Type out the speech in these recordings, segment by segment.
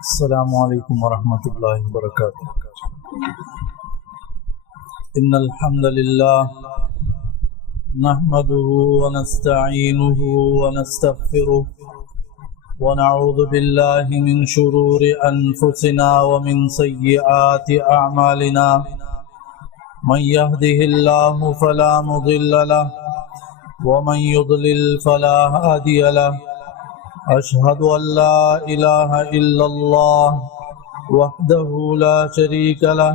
السلام علیکم ورحمۃ اللہ وبرکاتہ۔ ان الحمد للہ نحمده ونستعینه ونستغفره ونعوذ باللہ من شرور انفسنا ومن سیئات اعمالنا من يهده الله فلا مضل له ومن يضلل فلا هادي له أشهد أن لا إله إلا الله وحده لا شريك له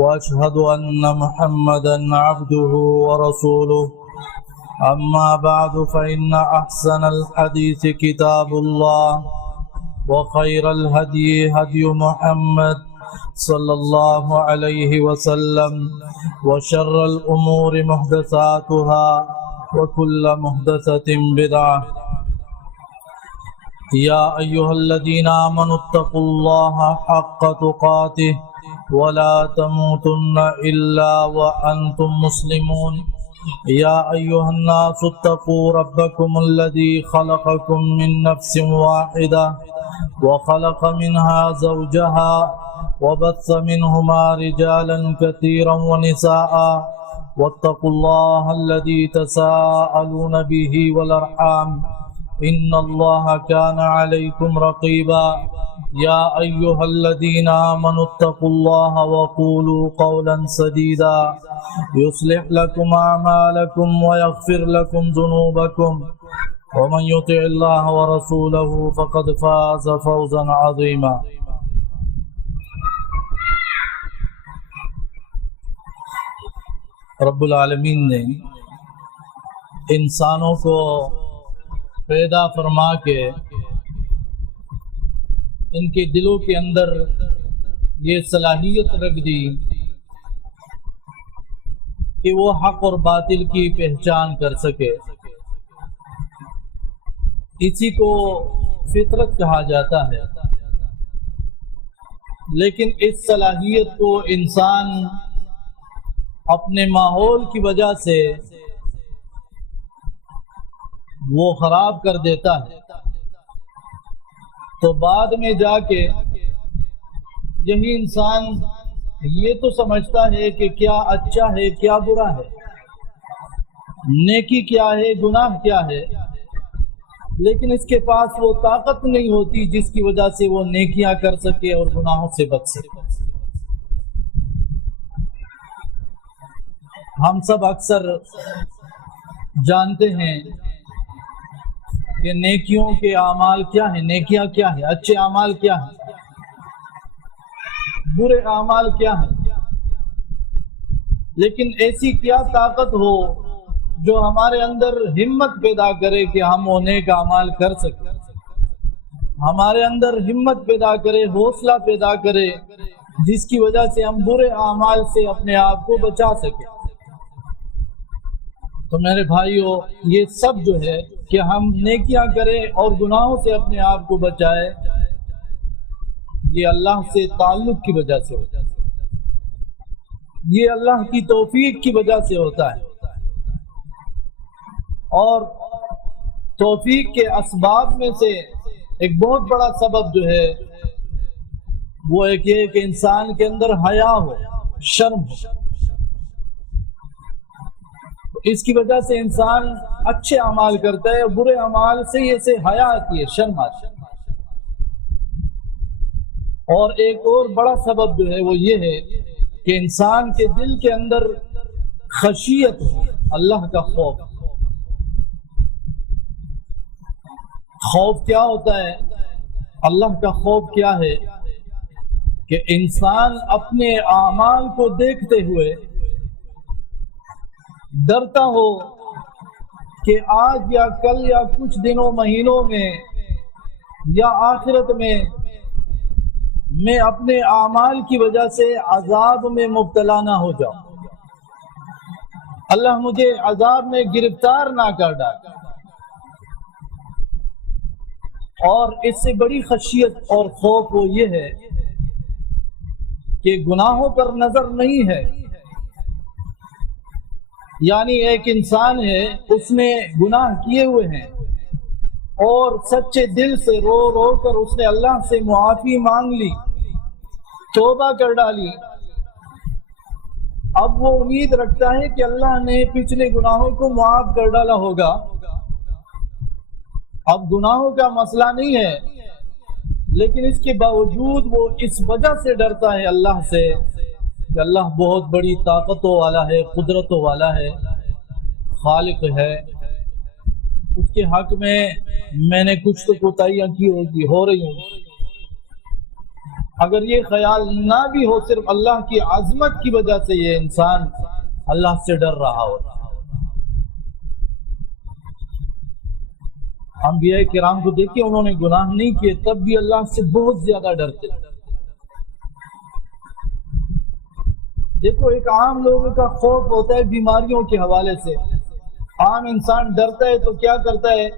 وأشهد أن محمدا عبده ورسوله أما بعد فإن أحسن الحديث كتاب الله وخير الهدي هدي محمد صلى الله عليه وسلم وشر الأمور محدثاتها وكل محدثة بدعة يا أيها الذين آمنوا اتقوا الله حق تقاته ولا تموتن إلا وأنتم مسلمون يا أيها الناس اتقوا ربكم الذي خلقكم من نفس واحدة وخلق منها زوجها وبث منهما رجالا كثيرا ونساء واتقوا الله الذي تساءلون به والأرحام إن الله كان عليكم رقيبا يا أيها الذين آمنوا اتقوا الله وقولوا قولا سديدا يصلح لكم أعمالكم ويغفر لكم ذنوبكم ومن يطع الله ورسوله فقد فاز فوزا عظيما۔ رب العالمین نے انسانوں کو پیدا فرما کے ان کے دلوں کے اندر یہ صلاحیت رکھ دی کہ وہ حق اور باطل کی پہچان کر سکے۔ اسی کو فطرت کہا جاتا ہے، لیکن اس صلاحیت کو انسان اپنے ماحول کی وجہ سے وہ خراب کر دیتا ہے، تو بعد میں جا کے یہی انسان یہ تو سمجھتا ہے کہ کیا اچھا ہے کیا برا ہے، نیکی کیا ہے گناہ کیا ہے، لیکن اس کے پاس وہ طاقت نہیں ہوتی جس کی وجہ سے وہ نیکیاں کر سکے اور گناہوں سے بچ سکے۔ ہم سب اکثر جانتے ہیں کہ نیکیوں کے اعمال کیا ہیں، نیکیاں کیا ہیں، اچھے اعمال کیا ہیں، برے اعمال کیا ہیں، لیکن ایسی کیا طاقت ہو جو ہمارے اندر ہمت پیدا کرے کہ ہم وہ نیک اعمال کر سکیں، ہمارے اندر ہمت پیدا کرے، حوصلہ پیدا کرے، جس کی وجہ سے ہم برے اعمال سے اپنے آپ کو بچا سکیں۔ تو میرے بھائیو، یہ سب جو ہے کہ ہم نیکیاں کریں اور گناہوں سے اپنے آپ کو بچائے، یہ اللہ سے تعلق کی وجہ سے ہوتا ہے، یہ اللہ کی توفیق کی وجہ سے ہوتا ہے۔ اور توفیق کے اسباب میں سے ایک بہت بڑا سبب جو ہے وہ ایک یہ کہ انسان کے اندر حیا ہو، شرم ہو۔ اس کی وجہ سے انسان اچھے اعمال کرتا ہے اور برے اعمال سے اسے حیا آتی ہے، شرم آتی ہے۔ اور ایک اور بڑا سبب جو ہے وہ یہ ہے کہ انسان کے دل کے اندر خشیت ہو، اللہ کا خوف۔ خوف کیا ہوتا ہے؟ اللہ کا خوف کیا ہے؟ کہ انسان اپنے اعمال کو دیکھتے ہوئے ڈرتا ہو کہ آج یا کل یا کچھ دنوں مہینوں میں یا آخرت میں اپنے اعمال کی وجہ سے عذاب میں مبتلا نہ ہو جاؤں، اللہ مجھے عذاب میں گرفتار نہ کر ڈالے۔ اور اس سے بڑی خشیت اور خوف وہ یہ ہے کہ گناہوں پر نظر نہیں ہے، یعنی ایک انسان ہے، اس نے گناہ کیے ہوئے ہیں، اور سچے دل سے رو رو کر اس نے اللہ سے معافی مانگ لی، توبہ کر ڈالی، اب وہ امید رکھتا ہے کہ اللہ نے پچھلے گناہوں کو معاف کر ڈالا ہوگا۔ اب گناہوں کا مسئلہ نہیں ہے، لیکن اس کے باوجود وہ اس وجہ سے ڈرتا ہے اللہ سے کہ اللہ بہت بڑی طاقتوں والا ہے، قدرتوں والا ہے، خالق ہے، اس کے حق میں نے کچھ تو کوتاہیاں کی ہوگی، ہو رہی ہوں۔ اگر یہ خیال نہ بھی ہو، صرف اللہ کی عظمت کی وجہ سے یہ انسان اللہ سے ڈر رہا ہوتا۔ انبیاء کرام کو دیکھیں، انہوں نے گناہ نہیں کیے، تب بھی اللہ سے بہت زیادہ ڈرتے۔ دیکھو، ایک عام لوگوں کا خوف ہوتا ہے بیماریوں کے حوالے سے۔ عام انسان ڈرتا ہے تو کیا کرتا ہے؟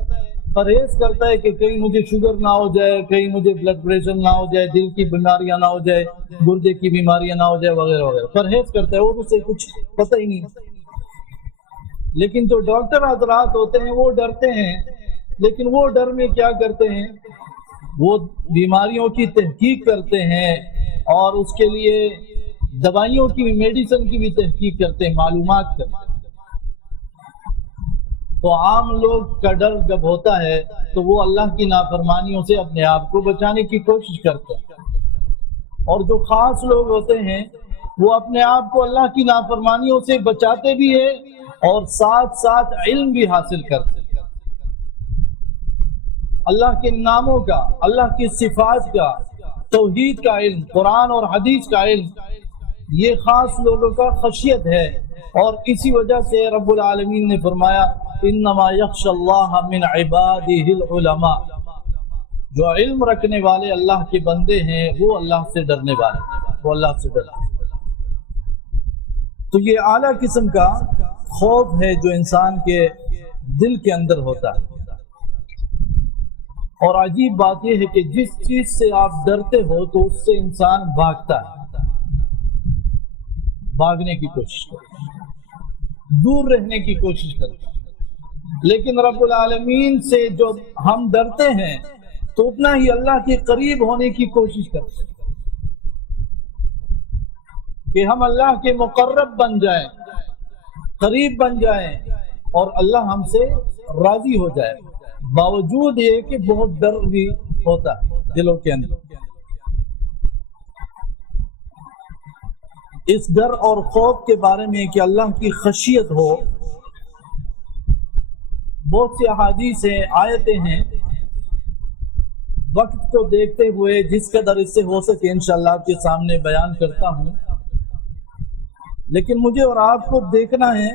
پرہیز کرتا ہے کہ کہیں مجھے شوگر نہ ہو جائے، کہیں مجھے بلڈ پریشر نہ ہو جائے، دل کی بیماریاں نہ ہو جائے، گردے کی بیماریاں نہ ہو جائے، وغیرہ وغیرہ۔ پرہیز کرتا ہے، وہ اسے کچھ پتہ ہی نہیں۔ لیکن جو ڈاکٹر حضرات ہوتے ہیں وہ ڈرتے ہیں، لیکن وہ ڈر میں کیا کرتے ہیں؟ وہ بیماریوں کی تحقیق کرتے ہیں اور اس کے لیے دوائیوں کی، میڈیسن کی بھی تحقیق کرتے ہیں، معلومات کرتے ہیں۔ تو عام لوگ کا ڈر جب ہوتا ہے تو وہ اللہ کی نافرمانیوں سے اپنے آپ کو بچانے کی کوشش کرتے ہیں، اور جو خاص لوگ ہوتے ہیں وہ اپنے آپ کو اللہ کی نافرمانیوں سے بچاتے بھی ہیں اور ساتھ ساتھ علم بھی حاصل کرتے ہیں، اللہ کے ناموں کا، اللہ کی صفات کا، توحید کا علم، قرآن اور حدیث کا علم۔ یہ خاص لوگوں کا خشیت ہے، اور اسی وجہ سے رب العالمین نے فرمایا انما یخشی اللہ من عبادہ العلماء، جو علم رکھنے والے اللہ کے بندے ہیں وہ اللہ سے ڈرنے والے ہیں، وہ اللہ سے ڈرنے والے۔ تو یہ اعلیٰ قسم کا خوف ہے جو انسان کے دل کے اندر ہوتا ہے۔ اور عجیب بات یہ ہے کہ جس چیز سے آپ ڈرتے ہو تو اس سے انسان بھاگتا ہے، بھاگنے کی کوشش کرتا ہے، دور رہنے کی کوشش کرتا ہے۔ لیکن رب العالمین سے جو ہم ڈرتے ہیں تو اتنا ہی اللہ کے قریب ہونے کی کوشش کرتے ہیں کہ ہم اللہ کے مقرب بن جائیں، قریب بن جائیں، اور اللہ ہم سے راضی ہو جائے۔ باوجود یہ کہ بہت ڈر بھی ہوتا ہے دلوں کے اندر۔ اس ڈر اور خوف کے بارے میں کہ اللہ کی خشیت ہو، بہت سی احادیث ہیں، آیتیں ہیں۔ وقت کو دیکھتے ہوئے جس قدر اس سے ہو سکے انشاءاللہ آپ کے سامنے بیان کرتا ہوں، لیکن مجھے اور آپ کو دیکھنا ہے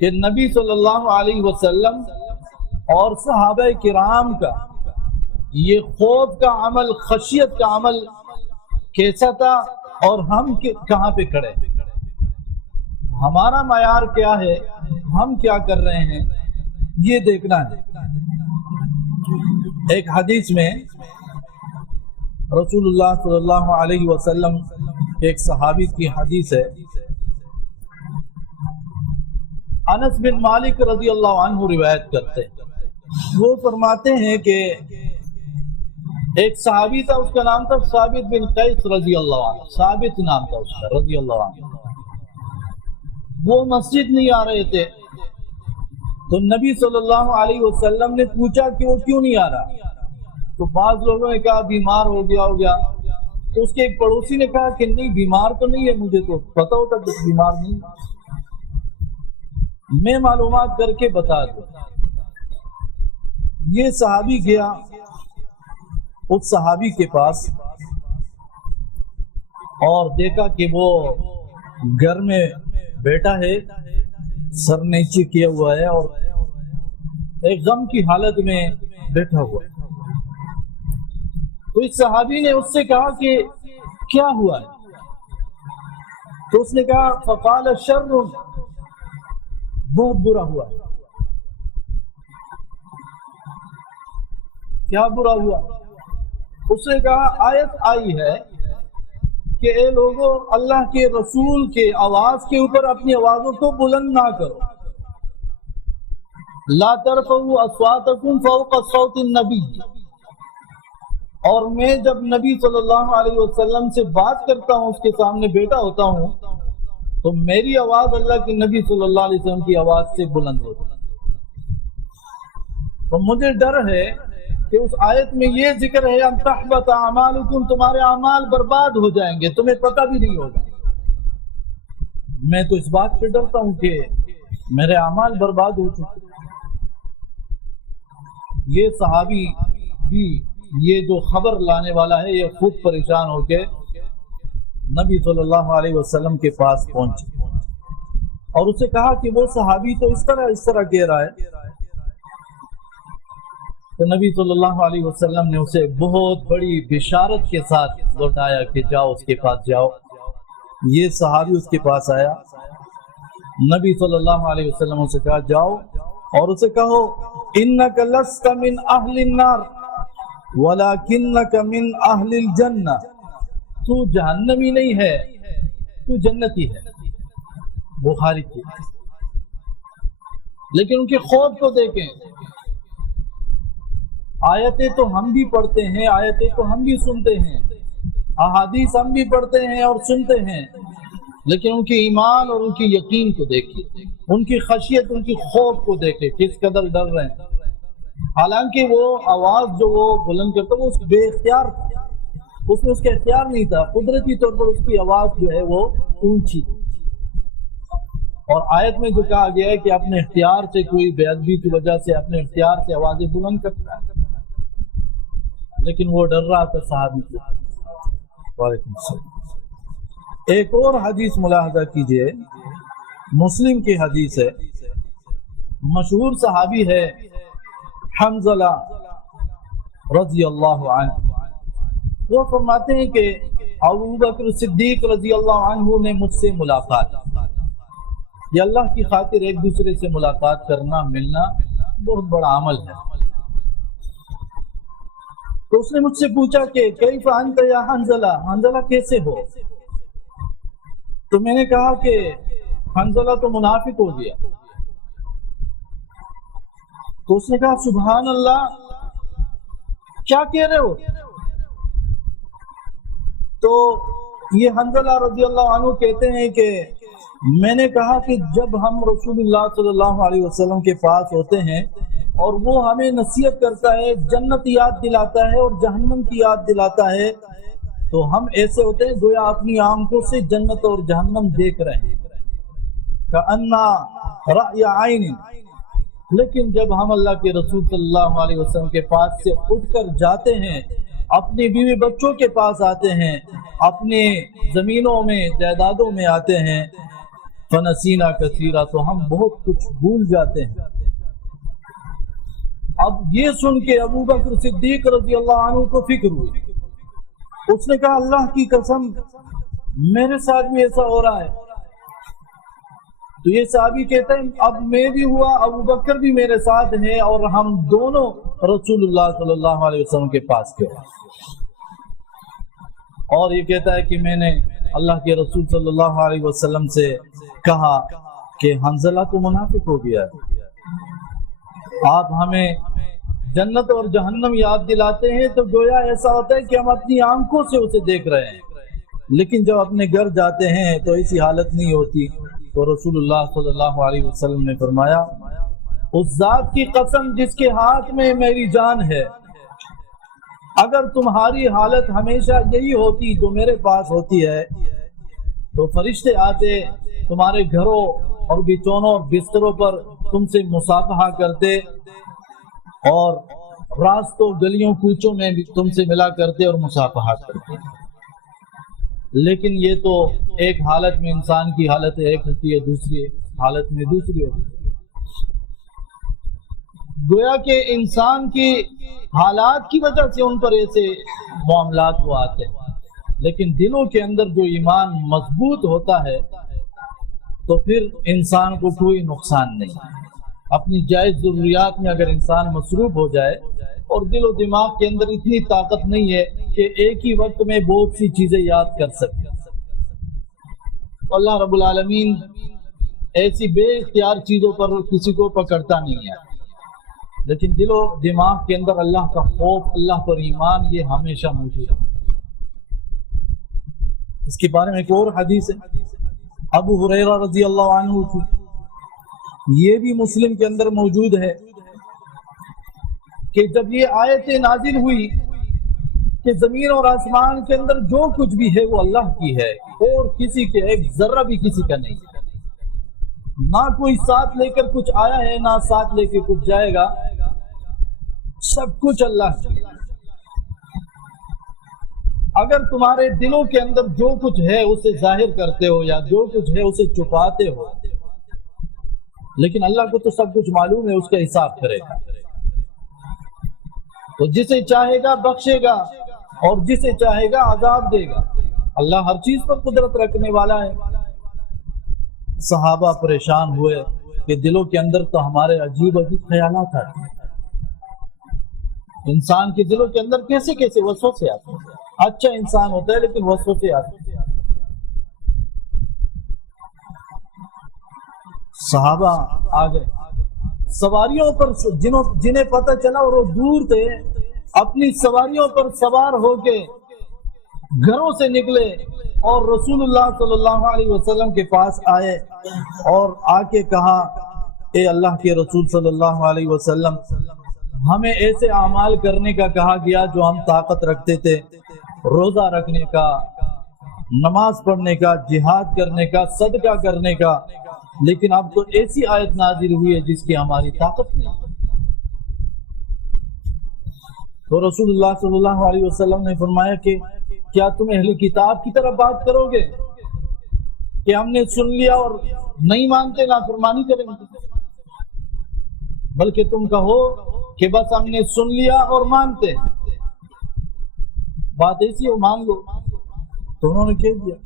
کہ نبی صلی اللہ علیہ وسلم اور صحابہ کرام کا یہ خوف کا عمل، خشیت کا عمل کیسا تھا، اور ہم کہاں پہ کھڑے، ہمارا معیار کیا ہے، ہم کیا کر رہے ہیں، یہ دیکھنا ہے۔ ایک حدیث میں رسول اللہ صلی اللہ علیہ وسلم ایک صحابی کی حدیث ہے، انس بن مالک رضی اللہ عنہ روایت کرتے ہیں۔ وہ فرماتے ہیں کہ ایک صحابی تھا، اس کا نام تھا ثابت بن قیس رضی اللہ عنہ، ثابت نام تھا اس کا رضی اللہ عنہ۔ وہ مسجد نہیں آ رہے تھے، تو نبی صلی اللہ علیہ وسلم نے پوچھا کہ وہ کیوں نہیں آ رہا؟ تو بعض لوگوں نے کہا بیمار ہو گیا۔ تو اس کے ایک پڑوسی نے کہا کہ نہیں، بیمار تو نہیں ہے، مجھے تو پتہ ہوتا کہ بیمار نہیں، میں معلومات کر کے بتا دوں۔ یہ صحابی گیا اس صحابی کے پاس اور دیکھا کہ وہ گھر میں بیٹا ہے، سر نیچے کیا ہوا ہے اور ایک غم کی حالت میں بیٹھا ہوا ہے۔ تو اس صحابی نے اس سے کہا کہ کیا ہوا ہے؟ تو اس نے کہا فقال شر، بہت برا ہوا۔ کیا برا ہوا؟ اس نے کہا آیت آئی ہے کہ اے لوگوں، اللہ کے رسول کے آواز کے اوپر اپنی آوازوں کو بلند نہ کرو۔ لا ترفعوا اصواتکم فوق صوت النبی، اور میں جب نبی صلی اللہ علیہ وسلم سے بات کرتا ہوں، اس کے سامنے بیٹھا ہوتا ہوں، تو میری آواز اللہ کے نبی صلی اللہ علیہ وسلم کی آواز سے بلند ہوتی ہے۔ تو مجھے ڈر ہے کہ اس آیت میں یہ ذکر ہے ان تحبط اعمالکم، تمہارے اعمال برباد ہو جائیں گے، تمہیں پتہ بھی نہیں ہوگا۔ میں تو اس بات پہ ڈرتا ہوں کہ میرے اعمال برباد ہو چکے۔ یہ صحابی بھی، یہ جو خبر لانے والا ہے، یہ خود پریشان ہو کے نبی صلی اللہ علیہ وسلم کے پاس پہنچے اور اسے کہا کہ وہ صحابی تو اس طرح کہہ رہا ہے۔ تو نبی صلی اللہ علیہ وسلم نے اسے بہت بڑی بشارت کے ساتھ لوٹایا کہ جاؤ اس کے پاس جاؤ۔ یہ صحابی اس کے پاس آیا، نبی صلی اللہ علیہ وسلم اسے کہا جاؤ اور اسے کہو انک لست من اہل النار ولکنک من اہل الجنہ، تو جہنمی نہیں ہے، تو جنتی ہے۔ بخاری کی۔ لیکن ان کے خوف کو دیکھیں، آیتیں تو ہم بھی پڑھتے ہیں، آیتیں تو ہم بھی سنتے ہیں، احادیث ہم بھی پڑھتے ہیں اور سنتے ہیں، لیکن ان کے ایمان اور ان کی یقین کو دیکھیے، ان کی خشیت، ان کی خوف کو دیکھیں، کس قدر ڈر رہے ہیں۔ حالانکہ وہ آواز جو وہ بلند کرتا وہ بے اختیار تھا، اس میں اس کا اختیار نہیں تھا، قدرتی طور پر اس کی آواز جو ہے وہ اونچی تھی۔ اور آیت میں جو کہا گیا ہے کہ اپنے اختیار سے کوئی بے ادبی کی وجہ سے اپنے اختیار سے آوازیں بلند کرتا ہے، لیکن وہ ڈر رہا تھا صحابی سے۔ وعلیکم السلام۔ ایک اور حدیث ملاحظہ کیجئے، مسلم کی حدیث ہے، مشہور صحابی ہے حنظلہ رضی اللہ عنہ۔ وہ فرماتے ہیں کہ ابوبکر صدیق رضی اللہ عنہ نے مجھ سے ملاقات، یہ اللہ کی خاطر ایک دوسرے سے ملاقات کرنا، ملنا بہت بڑا عمل ہے۔ تو اس نے مجھ سے پوچھا کہ کیف انت یا حنظلہ، حنظلہ کیسے ہو؟ تو میں نے کہا کہ حنظلہ تو منافق ہو گیا۔ تو اس نے کہا سبحان اللہ، کیا کہہ رہے ہو؟ تو یہ حنظلہ رضی اللہ عنہ کہتے ہیں کہ میں نے کہا کہ جب ہم رسول اللہ صلی اللہ علیہ وسلم کے پاس ہوتے ہیں اور وہ ہمیں نصیحت کرتا ہے، جنت یاد دلاتا ہے اور جہنم کی یاد دلاتا ہے، تو ہم ایسے ہوتے ہیں گویا اپنی آنکھوں سے جنت اور جہنم دیکھ رہے ہیں، کأننا رأی عین۔ لیکن جب ہم اللہ کے رسول صلی اللہ علیہ وسلم کے پاس سے اٹھ کر جاتے ہیں، اپنی بیوی بچوں کے پاس آتے ہیں، اپنے زمینوں میں جائیدادوں میں آتے ہیں، فنسینا کثیرا، تو ہم بہت کچھ بھول جاتے ہیں۔ اب یہ سن کے ابوبکر صدیق رضی اللہ عنہ کو فکر ہوئی، اس نے کہا اللہ کی قسم میرے ساتھ بھی ایسا ہو رہا ہے۔ تو یہ صحابی کہتا ہے اب میں بھی ہوا، ابوبکر بھی میرے ساتھ ہے، اور ہم دونوں رسول اللہ صلی اللہ علیہ وسلم کے پاس گئے۔ اور یہ کہتا ہے کہ میں نے اللہ کے رسول صلی اللہ علیہ وسلم سے کہا کہ حنظلہ تو منافق ہو گیا ہے، آپ ہمیں جنت اور جہنم یاد دلاتے ہیں تو گویا ایسا ہوتا ہے کہ ہم اپنی آنکھوں سے اسے دیکھ رہے ہیں، لیکن جب اپنے گھر جاتے ہیں تو ایسی حالت نہیں ہوتی۔ تو رسول اللہ صلی اللہ علیہ وسلم نے فرمایا اس ذات کی قسم جس کے ہاتھ میں میری جان ہے، اگر تمہاری حالت ہمیشہ یہی ہوتی جو میرے پاس ہوتی ہے تو فرشتے آتے تمہارے گھروں اور بچونوں اور بستروں پر تم سے مصافحہ کرتے اور راستوں گلیوں کوچوں میں بھی تم سے ملا کرتے اور مصافحہ کرتے، لیکن یہ تو ایک حالت میں انسان کی حالت ایک ہوتی ہے، دوسری حالت میں دوسری ہوتی ہے۔ گویا کہ انسان کی حالات کی وجہ سے ان پر ایسے معاملات وہ آتے ہیں، لیکن دلوں کے اندر جو ایمان مضبوط ہوتا ہے تو پھر انسان کو کوئی نقصان نہیں۔ اپنی جائز ضروریات میں اگر انسان مصروف ہو جائے اور دل و دماغ کے اندر اتنی طاقت نہیں ہے کہ ایک ہی وقت میں بہت سی چیزیں یاد کر سکے، اللہ رب العالمین ایسی بے اختیار چیزوں پر کسی کو پکڑتا نہیں ہے۔ لیکن دل و دماغ کے اندر اللہ کا خوف، اللہ پر ایمان، یہ ہمیشہ موجود ہے۔ اس کے بارے میں ایک اور حدیث ہے ابو ہریرہ رضی اللہ عنہ کی، یہ بھی مسلم کے اندر موجود ہے کہ جب یہ آیتیں نازل ہوئی کہ زمین اور آسمان کے اندر جو کچھ بھی ہے وہ اللہ کی ہے اور کسی کے ایک ذرہ بھی کسی کا نہیں، نہ کوئی ساتھ لے کر کچھ آیا ہے نہ ساتھ لے کے کچھ جائے گا، سب کچھ اللہ کی ہے۔ اگر تمہارے دلوں کے اندر جو کچھ ہے اسے ظاہر کرتے ہو یا جو کچھ ہے اسے چھپاتے ہو، لیکن اللہ کو تو سب کچھ معلوم ہے، اس کا حساب کرے گا۔ تو جسے چاہے گا بخشے گا اور جسے چاہے گا عذاب دے گا۔ اللہ ہر چیز پر قدرت رکھنے والا ہے۔ صحابہ پریشان ہوئے کہ دلوں کے اندر تو ہمارے عجیب عجیب خیالات آتے ہیں، انسان کے دلوں کے اندر کیسے کیسے وسوسے آتے ہیں، اچھا انسان ہوتا ہے لیکن وسوسے آتے ہیں۔ صحابہ آ گئے سواریوں پر، جنہیں پتہ چلا اور وہ دور تھے، اپنی سواریوں پر سوار ہو کے گھروں سے نکلے اور رسول اللہ صلی اللہ علیہ وسلم کے پاس آئے اور آ کے کہا، اے اللہ کے رسول صلی اللہ علیہ وسلم، ہمیں ایسے اعمال کرنے کا کہا گیا جو ہم طاقت رکھتے تھے، روزہ رکھنے کا، نماز پڑھنے کا، جہاد کرنے کا، صدقہ کرنے کا، لیکن اب تو ایسی آیت نازل ہوئی ہے جس کی ہماری طاقت نہیں۔ تو رسول اللہ صلی اللہ علیہ وسلم نے فرمایا کہ کیا تم اہل کتاب کی طرح بات کرو گے کہ ہم نے سن لیا اور نہیں مانتے، نافرمانی کریں گے، بلکہ تم کہو کہ بس ہم نے سن لیا اور مانتے، بات ایسی ہو مان لو۔ تو انہوں نے کہہ دیا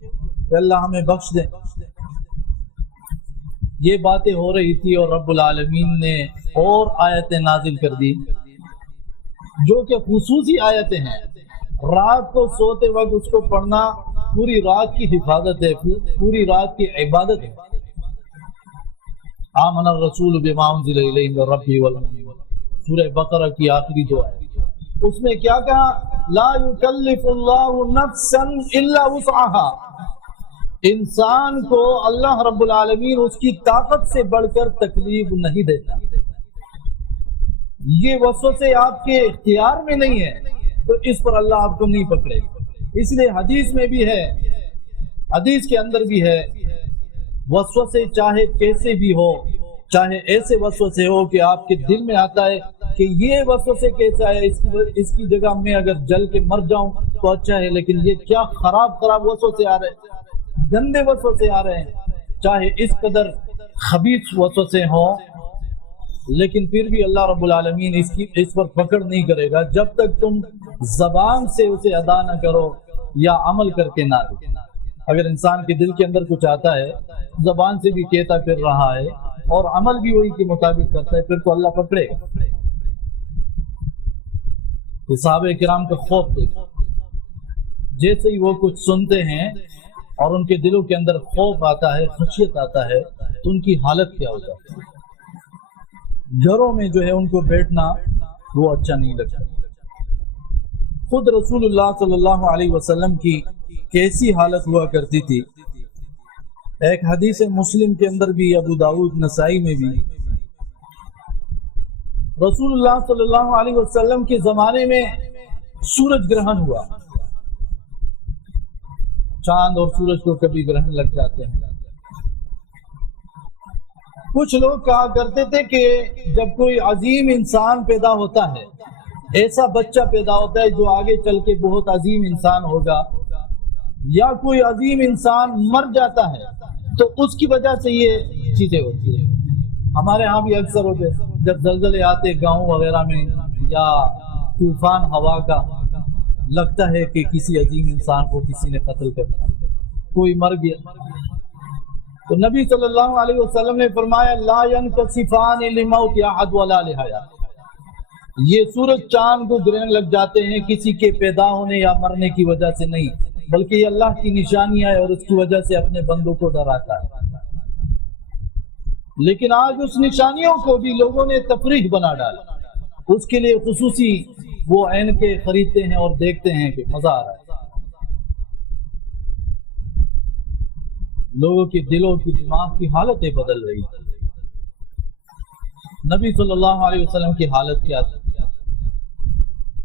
کہ اللہ ہمیں بخش دے۔ یہ باتیں ہو رہی تھی اور رب العالمین نے اور آیتیں نازل کر دی جو کہ خصوصی آیتیں ہیں۔ رات کو سوتے وقت اس کو پڑھنا پوری رات کی حفاظت ہے، پوری رات کی عبادت ہے۔ آمن الرسول بما انزل الیہ من ربہ والمؤمنون، سورہ بقرہ کی آخری دعا ہے۔ اس میں کیا کہا؟ لا یکلف اللہ نفسا الا وسعها، انسان کو اللہ رب العالمین اس کی طاقت سے بڑھ کر تکلیف نہیں دیتا۔ یہ وسوسے آپ کے اختیار میں نہیں ہے تو اس پر اللہ آپ کو نہیں پکڑے گا۔ اس لیے حدیث میں بھی ہے، حدیث کے اندر بھی ہے، وسوسے چاہے کیسے بھی ہو، چاہے ایسے وسوسے ہو کہ آپ کے دل میں آتا ہے کہ یہ وسوسے کیسا ہے، اس کی جگہ میں اگر جل کے مر جاؤں تو اچھا ہے، لیکن یہ کیا خراب وسوسے آ رہے ہیں، گندے وسوسے آ رہے ہیں، چاہے اس قدر خبیث وسوسے ہوں، لیکن پھر بھی اللہ رب العالمین اس پر پکڑ نہیں کرے گا جب تک تم زبان سے اسے ادا نہ کرو یا عمل کر کے نہ دو۔ اگر انسان کے دل کے اندر کچھ آتا ہے، زبان سے بھی کہتا پھر رہا ہے اور عمل بھی وہی کے مطابق کرتا ہے، پھر تو اللہ پکڑے گا۔ صحابہ کرام کا خوف دیکھو، جیسے ہی وہ کچھ سنتے ہیں اور ان کے دلوں کے اندر خوف آتا ہے، خشیت آتا ہے، تو ان کی حالت کیا ہو جاتی ہے۔ گھروں میں جو ہے ان کو بیٹھنا وہ اچھا نہیں لگتا۔ خود رسول اللہ صلی اللہ علیہ وسلم کی کیسی حالت ہوا کرتی تھی، ایک حدیث مسلم کے اندر بھی، ابو داؤد، نسائی میں بھی، رسول اللہ صلی اللہ علیہ وسلم کے زمانے میں سورج گرہن ہوا۔ چاند اور سورج کو کبھی گرہن لگ جاتے ہیں۔ کچھ لوگ کہا کرتے تھے کہ جب کوئی عظیم انسان پیدا ہوتا ہے، ایسا بچہ پیدا ہوتا ہے جو آگے چل کے بہت عظیم انسان ہوگا، یا کوئی عظیم انسان مر جاتا ہے تو اس کی وجہ سے یہ چیزیں ہوتی ہیں۔ ہمارے ہاں بھی اکثر ہوتے جب زلزلے آتے گاؤں وغیرہ میں یا طوفان ہوا کا، لگتا ہے کہ کسی عظیم انسان کو کسی نے قتل کر دیا، کوئی مر گیا۔ تو نبی صلی اللہ علیہ وسلم نے فرمایا لا ينكسفان لموت احد ولا لحیات، یہ سورج چاند کو گرہن لگ جاتے ہیں کسی کے پیدا ہونے یا مرنے کی وجہ سے نہیں، بلکہ یہ اللہ کی نشانی ہے اور اس کی وجہ سے اپنے بندوں کو ڈراتا ہے۔ لیکن آج اس نشانیوں کو بھی لوگوں نے تفریح بنا ڈالا، اس کے لیے خصوصی وہ عین کے خریدتے ہیں اور دیکھتے ہیں کہ مزہ آ رہا ہے. لوگوں کی دلوں کی دماغ کی حالتیں بدل رہی تھی. نبی صلی اللہ علیہ وسلم کی حالت کیا تھی؟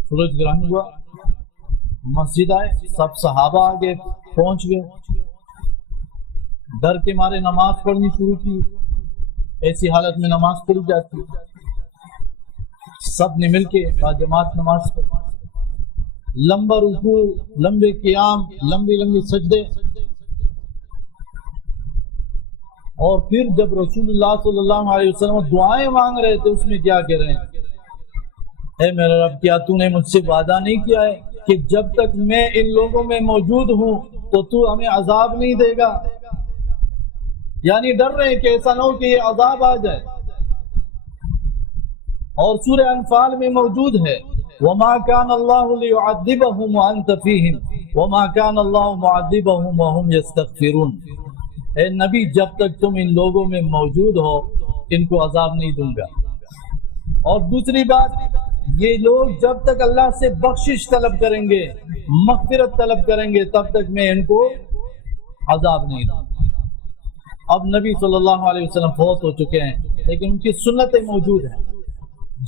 سورج گرہن ہوا، مسجد آئے، سب صحابہ آگے پہنچ گئے، ڈر کے مارے نماز پڑھنی شروع کی. ایسی حالت میں نماز پڑھی جاتی، سب نے مل کے جماعت نماز پڑھی، لمبا رکوع، لمبے قیام، لمبے لمبے سجدے. اور پھر جب رسول اللہ صلی اللہ علیہ وسلم دعائیں مانگ رہے تھے، اس میں کیا کہہ رہے ہیں؟ اے میرا رب، کیا تو نے مجھ سے وعدہ نہیں کیا ہے کہ جب تک میں ان لوگوں میں موجود ہوں تو تو ہمیں عذاب نہیں دے گا؟ یعنی ڈر رہے ہیں کہ ایسا نہ ہو کہ یہ عذاب آ جائے. اور سورہ انفال میں موجود ہے وَمَا كَانَ اللَّهُ لِيُعَذِّبَهُمْ وَأَنْتَ فِيهِمْ وَمَا كَانَ اللَّهُ مُعَذِّبَهُمْ وَهُمْ يَسْتَغْفِرُونَ. اے نبی، جب تک تم ان لوگوں میں موجود ہو ان کو عذاب نہیں دوں گا. اور دوسری بات، یہ لوگ جب تک اللہ سے بخشش طلب کریں گے، مغفرت طلب کریں گے، تب تک میں ان کو عذاب نہیں دوں. اب نبی صلی اللہ علیہ وسلم فوت ہو چکے ہیں، لیکن ان کی سنتیں موجود ہیں.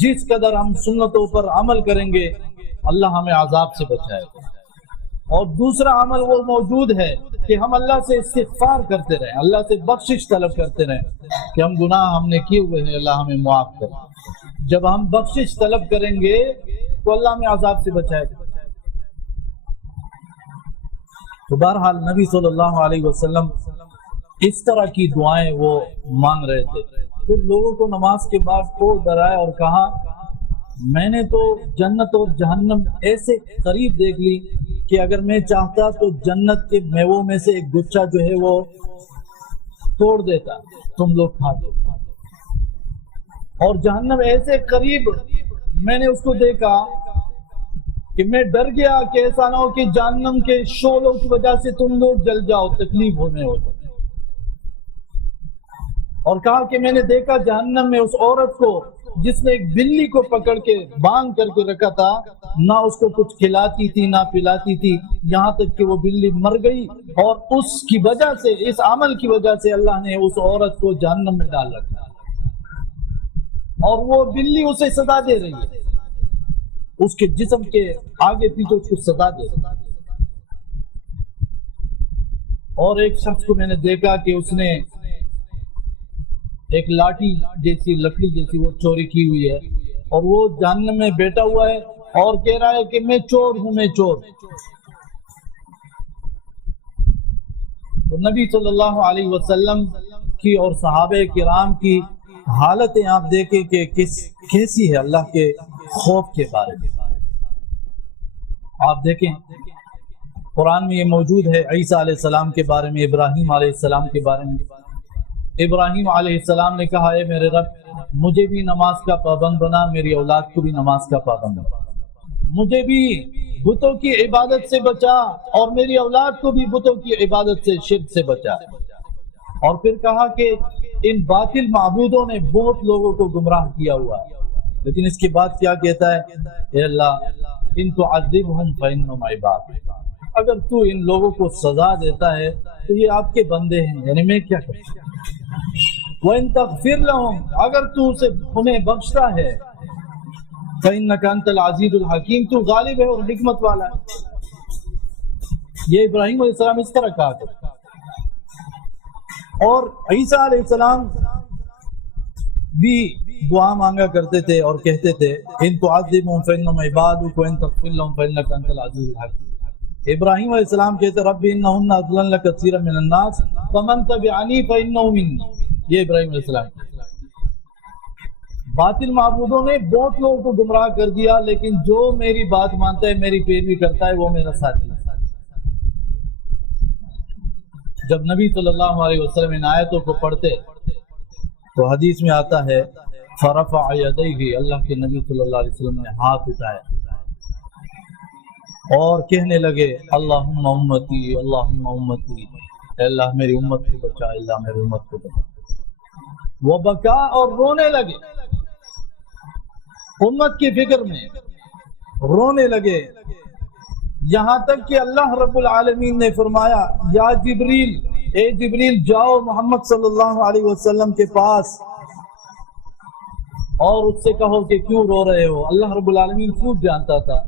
جس قدر ہم سنتوں پر عمل کریں گے اللہ ہمیں عذاب سے بچائے گا. اور دوسرا عمل وہ موجود ہے کہ ہم اللہ سے استغفار کرتے رہیں، اللہ سے بخشش طلب کرتے رہیں کہ ہم گناہ ہم نے کیے ہوئے ہیں، اللہ ہمیں معاف کرے. جب ہم بخشش طلب کریں گے تو اللہ ہمیں عذاب سے بچائے گا. تو بہرحال نبی صلی اللہ علیہ وسلم اس طرح کی دعائیں وہ مانگ رہے تھے. پھر لوگوں کو نماز کے بعد کو ڈرایا اور کہا میں نے تو جنت اور جہنم ایسے قریب دیکھ لی کہ اگر میں چاہتا تو جنت کے میووں میں سے ایک گچھا جو ہے وہ توڑ دیتا، تم لوگ کھاتے. اور جہنم ایسے قریب میں نے اس کو دیکھا کہ میں ڈر گیا کہ ایسا نہ ہو کہ جہنم کے شعلوں کی وجہ سے تم لوگ جل جاؤ، تکلیف ہونے ہوتا. اور کہا کہ میں نے دیکھا جہنم میں اس عورت کو جس نے ایک بلی کو پکڑ کے باندھ کر کے رکھا تھا، نہ اس کو کچھ کھلاتی تھی نہ پلاتی تھی، یہاں تک کہ وہ بلی مر گئی. اور اس کی وجہ سے، اس عمل کی وجہ سے اللہ نے اس عورت کو جہنم میں ڈال رکھا، اور وہ بلی اسے سزا دے رہی ہے، اس کے جسم کے آگے پیچھے اس کو سزا دے رہی ہے. اور ایک شخص کو میں نے دیکھا کہ اس نے ایک لاٹھی جیسی، لکڑی جیسی وہ چوری کی ہوئی ہے، اور وہ جہنم میں بیٹھا ہوا ہے اور کہہ رہا ہے کہ میں چور ہوں، میں چور. تو نبی صلی اللہ علیہ وسلم کی اور صحابہ کرام کی حالتیں آپ دیکھیں کہ کیسی ہے اللہ کے خوف کے بارے میں. آپ دیکھیں قرآن میں یہ موجود ہے عیسیٰ علیہ السلام کے بارے میں، ابراہیم علیہ السلام کے بارے میں. ابراہیم علیہ السلام نے کہا اے میرے رب، مجھے بھی نماز کا پابند بنا، میری اولاد کو بھی نماز کا پابند بنا، مجھے بھی بتوں کی عبادت سے بچا اور میری اولاد کو بھی بتوں کی عبادت سے، شرک سے بچا. اور پھر کہا کہ ان باطل معبودوں نے بہت لوگوں کو گمراہ کیا ہوا ہے. لیکن اس کے بعد کیا کہتا ہے؟ اے اللہ ان تعذبہم فإنہم عباد، اگر تو ان لوگوں کو سزا دیتا ہے تو یہ آپ کے بندے ہیں، یعنی میں کیا کرتا. وَإِن تَغْفِرْ لَهُمْ، اگر تو انہیں بخشتا ہے، فَإِنَّكَ أَنْتَ الْعَزِيزُ الْحَكِيمُ، تو غالب ہے اور حکمت والا ہے. یہ ابراہیم علیہ السلام اس طرح کہا کرتا. اور عیسیٰ علیہ السلام بھی دعا مانگا کرتے تھے اور کہتے تھے ان تعذبهم فإنهم عبادك وإن تغفر لهم فإنك أنت العزيز الحكيم. ابراہیم علیہ السلام کہتے رب انہن اضللن کثیرا من الناس فمن تبعنی فإنه منی. یہ ابراہیم علیہ السلام. باطل معبودوں نے بہت لوگوں کو گمراہ کر دیا، لیکن جو میری بات مانتا ہے، میری پیروی کرتا ہے، وہ میرا ساتھی ہے. جب نبی صلی اللہ علیہ وسلم ان آیتوں کو پڑھتے تو حدیث میں آتا ہے فرفع یدیہ، اللہ کے نبی صلی اللہ علیہ وسلم نے ہاتھ اٹھائے اور کہنے لگے اللہم امتی اللہم امتی، اے اللہ میری امت کو بچا، اللہ میری امت کو بچا. وہ بکا اور رونے لگے. امت کی فکر میں رونے لگے، یہاں تک کہ اللہ رب العالمین نے فرمایا یا جبریل، اے جبریل جاؤ محمد صلی اللہ علیہ وسلم کے پاس اور اس سے کہو کہ کیوں رو رہے ہو۔ اللہ رب العالمین خوب جانتا تھا،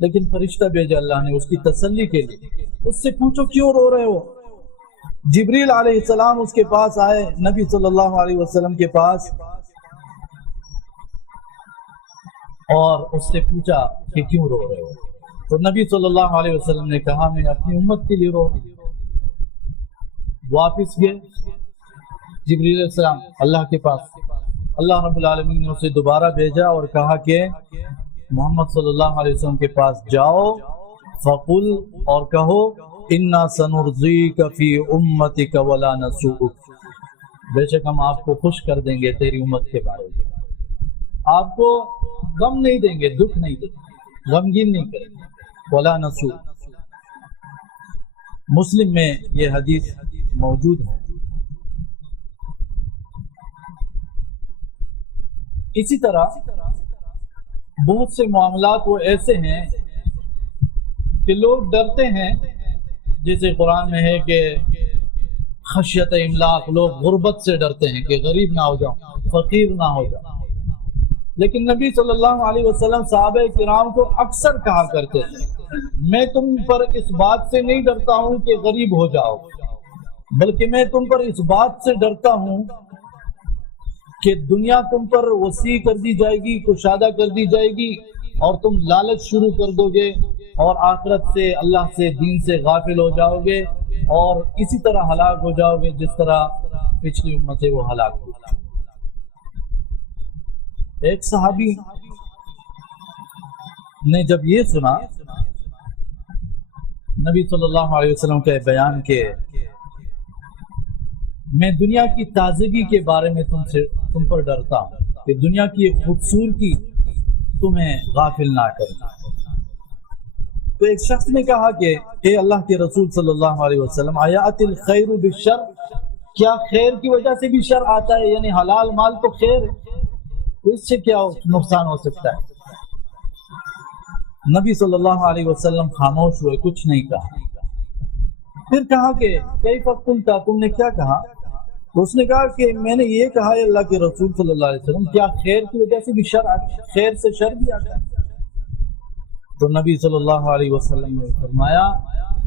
لیکن فرشتہ بھیجا اللہ نے اس کی تسلی کے لیے، اس سے پوچھو کیوں رو رہے ہو۔ جبریل علیہ السلام اس کے پاس آئے، نبی صلی اللہ علیہ وسلم کے پاس، اور اس سے پوچھا کہ کیوں رو رہے ہو۔ تو نبی صلی اللہ علیہ وسلم نے کہا میں اپنی امت کے لیے رو رہا ہوں۔ واپس گئے جبریل علیہ السلام اللہ کے پاس، اللہ رب العالمین نے اسے دوبارہ بھیجا اور کہا کہ محمد صلی اللہ علیہ وسلم کے پاس جاؤ، فقل اور کہو انا سنرضیک فی امتک ولا نسوءک، بے شک ہم آپ کو خوش کر دیں گے تیری امت کے بارے میں، آپ کو غم نہیں دیں گے، دکھ نہیں دیں گے، غمگین نہیں کریں گے، ولا نسوء۔ مسلم میں یہ حدیث موجود ہے۔ اسی طرح بہت سے معاملات وہ ایسے ہیں کہ لوگ ڈرتے ہیں، جیسے قرآن میں ہے کہ خشیت املاق، لوگ غربت سے ڈرتے ہیں کہ غریب نہ ہو جاؤں، فقیر نہ ہو جاؤں، لیکن نبی صلی اللہ علیہ وسلم صحابہ کرام کو اکثر کہا کرتے تھے میں تم پر اس بات سے نہیں ڈرتا ہوں کہ غریب ہو جاؤ، بلکہ میں تم پر اس بات سے ڈرتا ہوں کہ دنیا تم پر وسیع کر دی جائے گی، کشادہ کر دی جائے گی، اور تم لالچ شروع کر دو گے اور آخرت سے، اللہ سے، دین سے غافل ہو جاؤ گے اور اسی طرح ہلاک ہو جاؤ گے جس طرح پچھلی امتیں وہ ہلاک ہوئی۔ ایک صحابی نے جب یہ سنا نبی صلی اللہ علیہ وسلم کے بیان کے میں دنیا کی تازگی کے بارے میں تم پر ڈرتا ہوں کہ دنیا کی خوبصورتی تمہیں غافل نہ کرے، تو ایک شخص نے کہا کہ اے اللہ کے رسول صلی اللہ علیہ وسلم آیات الخیر بالشر، کیا خیر کی وجہ سے بھی شر آتا ہے؟ یعنی حلال مال تو خیر ہے، تو اس سے کیا نقصان ہو سکتا ہے؟ نبی صلی اللہ علیہ وسلم خاموش ہوئے، کچھ نہیں کہا۔ پھر کہا کہ کیف قلت، تم نے کیا کہا؟ تو اس نے کہا کہ میں نے یہ کہا ہے اللہ کے رسول صلی اللہ علیہ وسلم، کیا خیر کی وجہ سے بھی شر آتا ہے؟ خیر سے شر بھی آتا ہے؟ تو نبی صلی اللہ علیہ وسلم نے فرمایا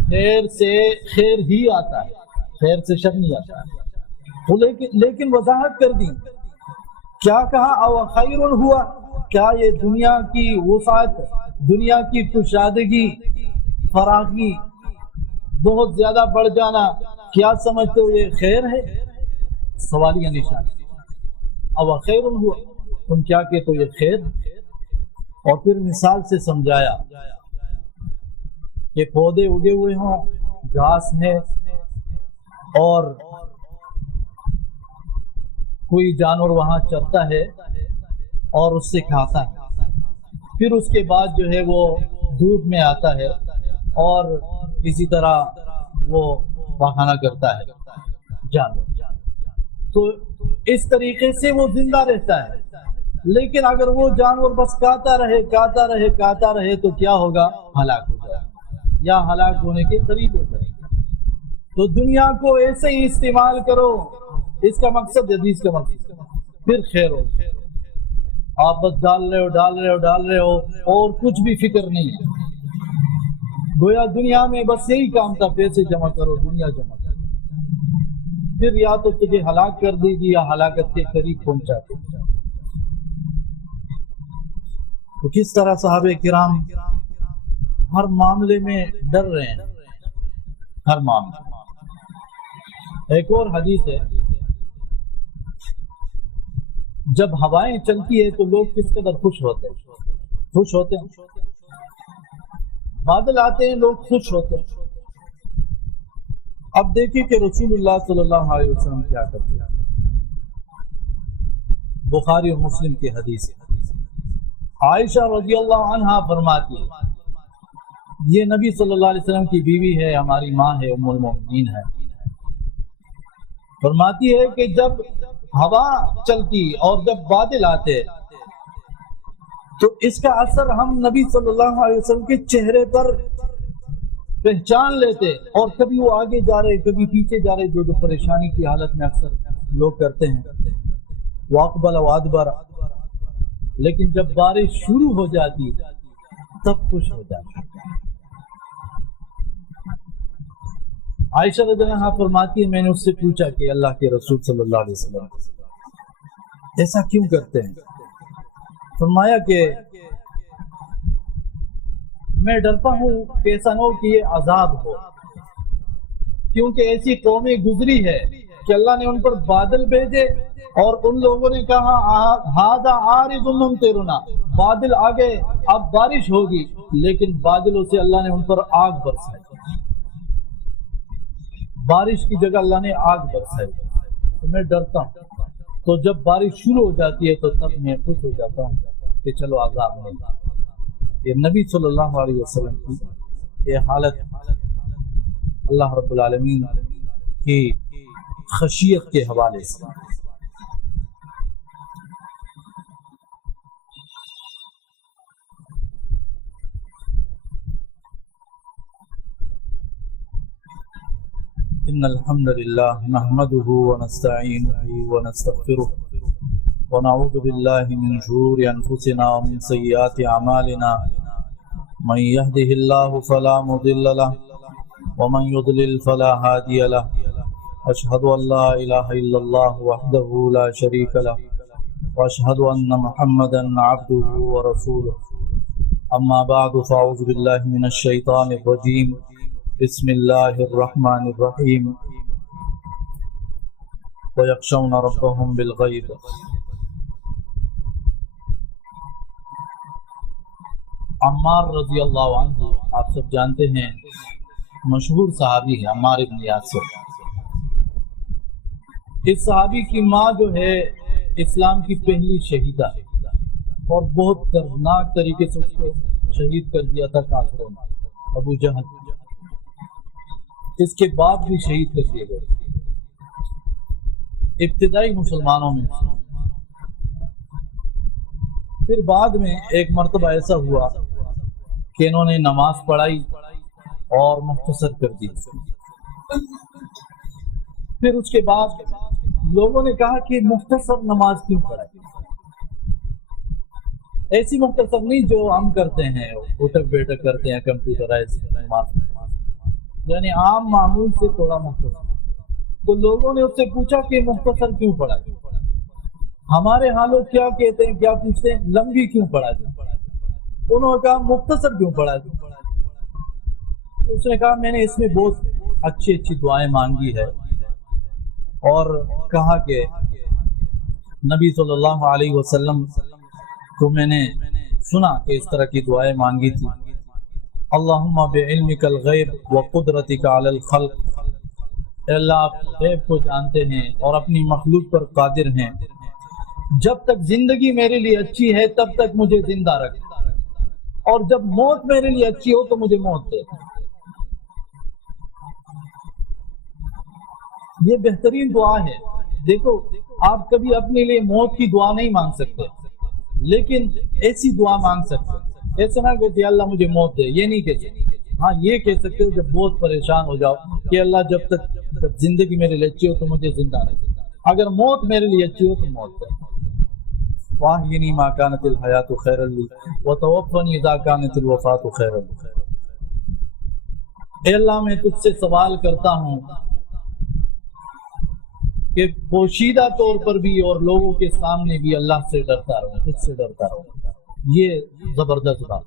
خیر سے خیر ہی آتا ہے، خیر سے شر نہیں آتا ہے۔ لیکن وضاحت کر دی، کیا کہا او خیر ہوا، کیا یہ دنیا کی وسعت، دنیا کی کشادگی، فراغی، بہت زیادہ بڑھ جانا، کیا سمجھتے ہو یہ خیر ہے؟ سوالیہ نشان، او خیر ہوا، تم کیا کہتے ہو یہ خیر؟ اور پھر مثال سے سمجھایا کہ پودے اگے ہوئے ہوں، گھاس ہے، اور کوئی جانور وہاں چرتا ہے اور اس سے کھاتا ہے، پھر اس کے بعد جو ہے وہ دودھ میں آتا ہے اور اسی طرح وہ پاخانہ کرتا ہے جانور، تو اس طریقے سے وہ زندہ رہتا ہے۔ لیکن اگر وہ جانور بس کھاتا رہے تو کیا ہوگا؟ ہلاک ہو جائے یا ہلاک ہونے کے قریب ہو جائے۔ تو دنیا کو ایسے ہی استعمال کرو، اس کا مقصد، حدیث کا مقصد، پھر خیر ہو۔ آپ بس ڈال رہے ہو اور کچھ بھی فکر نہیں ہے، گویا دنیا میں بس یہی کام تھا، پیسے جمع کرو، دنیا جمع کرو، پھر یا تو تجھے ہلاک کر دے گی یا ہلاکت کے قریب پہنچا دے گی۔ تو کس طرح صحابہ کرام ہر معاملے میں ڈر رہے ہیں، ہر معاملے۔ ایک اور حدیث ہے، جب ہوائیں چلتی ہے تو لوگ کس قدر خوش ہوتے ہیں، بادل آتے ہیں لوگ خوش ہوتے ہیں۔ اب دیکھیں کہ رسول اللہ صلی اللہ علیہ وسلم کیا کرتے ہیں۔ بخاری اور مسلم کی حدیث ہے، عائشہ رضی اللہ عنہا فرماتی ہے، یہ نبی صلی اللہ علیہ وسلم کی بیوی ہے، ہماری ماں ہے، ام المؤمنین ہے، فرماتی ہے کہ جب ہوا چلتی اور جب بادل آتے تو اس کا اثر ہم نبی صلی اللہ علیہ وسلم کے چہرے پر پہچان لیتے، اور کبھی وہ آگے جا رہے کبھی پیچھے جا رہے، جو پریشانی کی حالت میں اکثر لوگ کرتے ہیں، واقبل وادبر، لیکن جب بارش شروع ہو جاتی تب خوش ہو جاتی۔ عائشہ رضی اللہ عنہا فرماتی ہے میں نے اس سے پوچھا کہ اللہ کے رسول صلی اللہ علیہ وسلم ایسا کیوں کرتے ہیں؟ فرمایا کہ میں ڈرتا ہوں کہ ایسا نہ ہو کہ یہ عذاب ہو، کیونکہ ایسی قومیں گزری ہے کہ اللہ نے ان پر بادل بھیجے اور ان لوگوں نے کہا ہذا عارض ممطرنا، بادل آ گئے اب بارش ہوگی، لیکن بادلوں سے اللہ نے ان پر آگ برسائی، بارش کی جگہ اللہ نے آگ برسائی۔ تو میں ڈرتا ہوں، تو جب بارش شروع ہو جاتی ہے تو تب میں خوش ہو جاتا ہوں کہ چلو عذاب نہیں۔ یہ نبی صلی اللہ علیہ وسلم کی یہ حالت اللہ رب العالمین کی خشیت کے حوالے سے۔ ان الحمد للہ نحمده ونستعینه ونستغفره ونعوذ باللہ من شرور انفسنا ومن سیئات اعمالنا، من يهده الله فلا مضل له ومن يضلل فلا هادي له، اشهد ان لا اله الا الله وحده لا شريك له واشهد ان محمدا عبده ورسوله، اما بعد فاعوذ باللہ من الشیطان الرجیم، بسم اللہ الرحمن الرحیم، وَيَخْشَوْنَ رَبَّهُمْ بِالْغَيْبِ۔ عمار رضی اللہ عنہ آپ سب جانتے ہیں، مشہور صحابی ہے عمار بن یاسر۔ اس صحابی کی ماں جو ہے اسلام کی پہلی شہیدہ ہے، اور بہت دردناک طریقے سے اس کو شہید کر دیا تھا کافروں نے، ابو جہل، اس کے بعد بھی شہید کر دیے گئے ابتدائی مسلمانوں میں۔ پھر بعد میں ایک مرتبہ ایسا ہوا کہ انہوں نے نماز پڑھائی اور مختصر کر دی۔ پھر اس کے بعد لوگوں نے کہا کہ مختصر نماز کیوں پڑھائی؟ ایسی مختصر نہیں جو ہم کرتے ہیں، اٹھک بیٹھک کرتے ہیں کمپیوٹرائز نماز، یعنی عام معمول سے تھوڑا مختصر۔ تو لوگوں نے اس سے پوچھا کہ مختصر کیوں پڑھا؟ ہمارے ہاں لوگ کیا کہتے ہیں، کیا پوچھتے ہیں، لمبی کیوں پڑھا؟ انہوں نے کہا مختصر کیوں پڑھا؟ اس نے کہا میں نے اس میں بہت اچھی اچھی دعائیں مانگی ہے، اور کہا کہ نبی صلی اللہ علیہ وسلم کو میں نے سنا کہ اس طرح کی دعائیں مانگی تھی، اللہم بعلمک الغیب وقدرتک علی الخلق، اے اللہ آپ غیب کو جانتے ہیں اور اپنی مخلوق پر قادر ہیں، جب تک زندگی میرے لیے اچھی ہے تب تک مجھے زندہ رکھ، اور جب موت میرے لیے اچھی ہو تو مجھے موت دے۔ یہ بہترین دعا ہے۔ دیکھو آپ کبھی اپنے لیے موت کی دعا نہیں مانگ سکتے، لیکن ایسی دعا مانگ سکتے، ایسا نہ کہ اللہ مجھے موت دے، یہ نہیں کہہ سکتے۔ ہاں یہ کہہ سکتے ہو جب بہت پریشان ہو جاؤ کہ اللہ جب تک زندگی میرے لیے اچھی ہو تو مجھے زندہ رکھ، اگر موت میرے لیے اچھی ہو تو موت دے۔ واحینی ما کانت الحیات خیرا لی وتوفنی اذا کانت الوفات خیرا لی۔ اے اللہ میں تجھ سے سوال کرتا ہوں کہ پوشیدہ طور پر بھی اور لوگوں کے سامنے بھی اللہ سے ڈرتا رہوں، تجھ سے ڈرتا رہوں۔ یہ زبردست بات،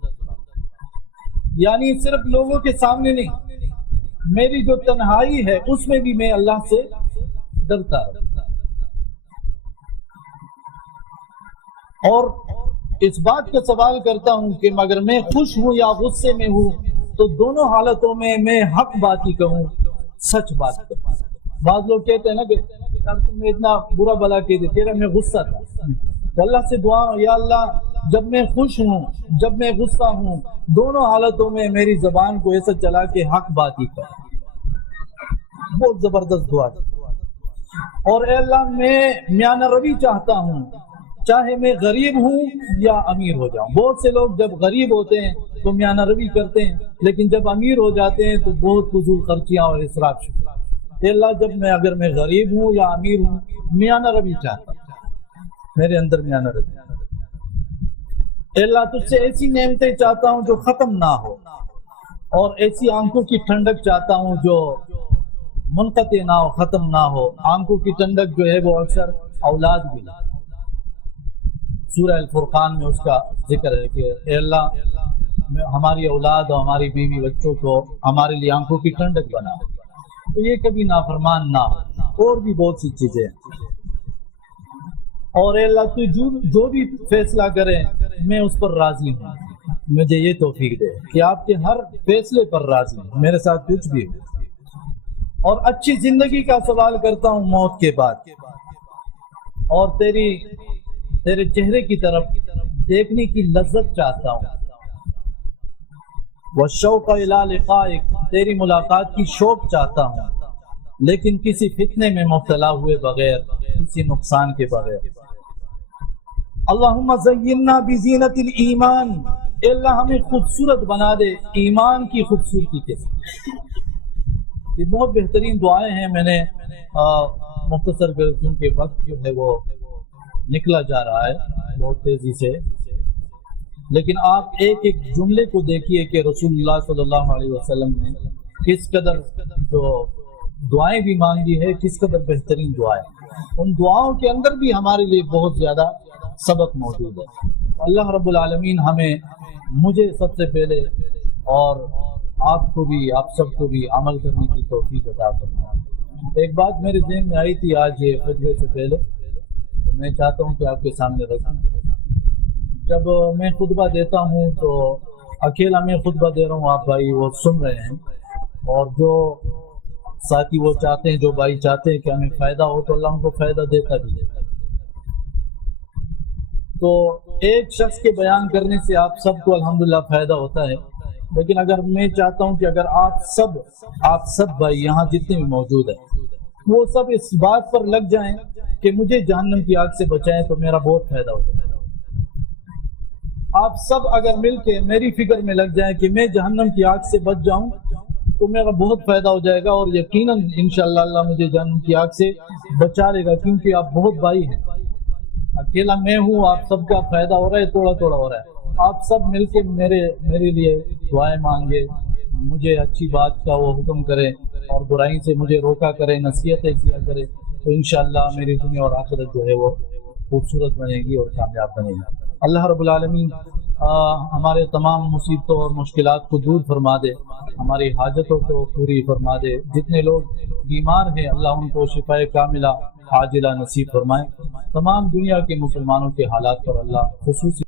یعنی صرف لوگوں کے سامنے نہیں، میری جو تنہائی ہے اس میں بھی میں اللہ سے ڈرتا رہوں۔ اور اس بات کا سوال کرتا ہوں کہ مگر میں خوش ہوں یا غصے میں ہوں تو دونوں حالتوں میں میں حق بات ہی کہوں، سچ بات کہوں۔ بعض لوگ کہتے ہیں نا کہ تم نے اتنا برا بلا کہہ دیا، تیرا میں غصہ تھا، تو اللہ سے دعا، یا اللہ جب میں خوش ہوں جب میں غصہ ہوں، دونوں حالتوں میں میری زبان کو ایسا چلا کہ حق بات ہی کر۔ بہت زبردست دعا ہے۔ اور اے اللہ میں میانہ روی چاہتا ہوں چاہے میں غریب ہوں یا امیر ہو جاؤں. بہت سے لوگ جب غریب ہوتے ہیں تو میانہ روی کرتے ہیں، لیکن جب امیر ہو جاتے ہیں تو بہت فضول خرچیاں اور اسراف شروع. اللہ جب اگر میں غریب ہوں یا امیر ہوں، میانہ روی چاہتا ہوں، میرے اندر میانہ روی. اللہ تجھ سے ایسی نعمتیں چاہتا ہوں جو ختم نہ ہو، اور ایسی آنکھوں کی ٹھنڈک چاہتا ہوں جو منقطع نہ ہو، ختم نہ ہو. آنکھوں کی ٹھنڈک جو ہے وہ اکثر اولاد بھی. سورہ الفرقان میں اس کا ذکر ہے کہ اے اللہ ہماری اولاد اور ہماری بیوی بچوں کو ہمارے لیے آنکھوں کی ٹھنڈک بنا، تو یہ کبھی نافرمان نہ ہو. اور بھی بہت سی چیزیں ہیں. اور اے اللہ تو جو بھی فیصلہ کرے میں اس پر راضی ہوں. مجھے یہ توفیق دے کہ آپ کے ہر فیصلے پر راضی ہوں، میرے ساتھ کچھ بھی ہو. اور اچھی زندگی کا سوال کرتا ہوں موت کے بعد، اور تیرے چہرے کی طرف دیکھنے کی لذت چاہتا ہوں. والشوق الی لقائک، تیری ملاقات کی شوق چاہتا ہوں، لیکن کسی فتنے میں مبتلا ہوئے بغیر، کسی نقصان کے بغیر. اللہم زیننا بزینت الایمان، اے اللہ ہمیں خوبصورت بنا دے ایمان کی خوبصورتی کے ساتھ. یہ بہت بہترین دعائیں ہیں. میں نے مختصر کر کیونکہ وقت جو ہے وہ نکلا جا رہا ہے بہت تیزی سے، لیکن آپ ایک ایک جملے کو دیکھیے کہ رسول اللہ صلی اللہ علیہ وسلم نے کس قدر جو دعائیں بھی مانگی ہے، کس قدر بہترین دعائیں. ان دعاؤں کے اندر بھی ہمارے لیے بہت زیادہ سبق موجود ہے. اللہ رب العالمین مجھے سب سے پہلے اور آپ کو بھی، آپ سب کو بھی عمل کرنے کی توفیق عطا فرمائے. ایک بات میرے ذہن میں آئی تھی آج یہ خطبے سے پہلے، میں چاہتا ہوں کہ آپ کے سامنے رکھوں. جب میں خطبہ دیتا ہوں تو اکیلا میں خطبہ دے رہا ہوں، آپ بھائی وہ سن رہے ہیں، اور جو ساتھی وہ چاہتے ہیں، جو بھائی چاہتے ہیں کہ ہمیں فائدہ ہو تو اللہ ان کو فائدہ دیتا بھی ہے. تو ایک شخص کے بیان کرنے سے آپ سب کو الحمدللہ فائدہ ہوتا ہے، لیکن اگر میں چاہتا ہوں کہ اگر آپ سب بھائی یہاں جتنے بھی موجود ہیں وہ سب اس بات پر لگ جائیں کہ مجھے جہنم کی آگ سے بچائیں تو میرا بہت فائدہ ہو جائے گا. آپ سب اگر مل کے میری فکر میں لگ جائیں کہ میں جہنم کی آگ سے بچ جاؤں تو میرا بہت فائدہ ہو جائے گا، اور یقیناً انشاءاللہ اللہ مجھے جہنم کی آگ سے بچا لے گا، کیونکہ آپ بہت بھائی ہیں. اکیلا میں ہوں، آپ سب کا فائدہ ہو رہا ہے، تھوڑا تھوڑا ہو رہا ہے. آپ سب مل کے میرے لیے دعائیں مانگے، مجھے اچھی بات کا وہ حکم کریں اور برائی سے مجھے روکا کریں، نصیحتیں کیا کریں، تو انشاءاللہ میری دنیا اور آخرت جو ہے وہ خوبصورت بنے گی اور کامیاب بنے گی. اللہ رب العالمین ہمارے تمام مصیبتوں اور مشکلات کو دور فرما دے، ہماری حاجتوں کو پوری فرما دے. جتنے لوگ بیمار ہیں اللہ ان کو شفاء کاملہ عاجلہ نصیب فرمائے. تمام دنیا کے مسلمانوں کے حالات پر اللہ خصوصی